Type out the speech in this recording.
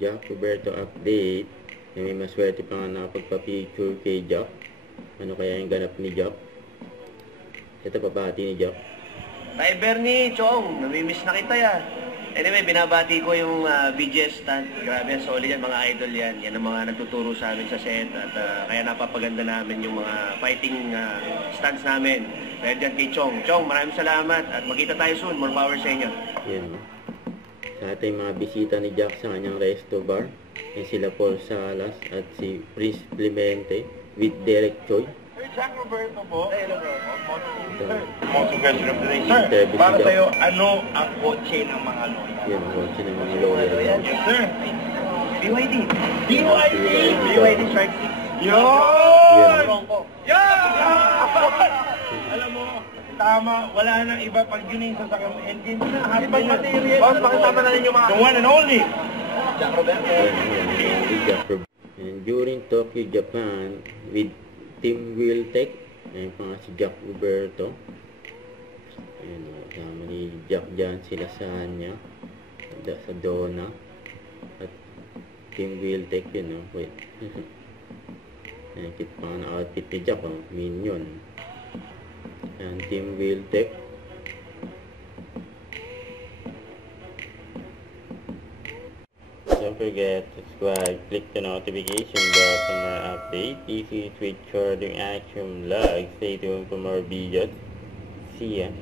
Jack Roberto update. May maswerte pa nga nakapagpa-picture kay Jack. Ano kaya yung ganap ni Jack? Ito papahati ni Jack. Tay Bernie, Chong, namimiss na kita ya. Anyway, binabati ko yung BGS stand. Grabe, solid yan, mga idol yan. Yan ang mga nagtuturo sa amin sa set. At kaya napapaganda namin yung mga fighting stands namin. Dahil dyan kay Chong. Chong, maraming salamat. At magkita tayo soon. More power sa inyo. Yan. Sa ating mga bisita ni Jack sa kanyang resto bar, ay sila Paul Salas at si Prince Clemente with Derek Choi. Sir Jack Roberto po. Hello, bro. Most question of the day. Sir, para sa'yo, ano ang kotse ng mga lawyer? Yan, kotse ng mga lawyer. Yes, sir. BYD. BYD Shark 6. Yun! Alam mo, tama, wala nang iba pag yun yung sasakang engine na. Ibang material. Boss, pakisama na rin yung mga... The one and only. Jack Roberto. And during Tokyo, Japan, with Team Wiltech, ayun pa nga si Jack Roberto. Ayun, kasama ni Jack dyan, sila Sanya, sa Donna, at Team Wiltech yun, no? Wait. Ayun, kit pa nga na outfit ni Jack, oh, Minion. Ayan, Team Wiltech. Don't forget to subscribe, click the notification bell for more updates. This is Twitch Shorting Action Vlog. Stay tuned for more videos. See ya.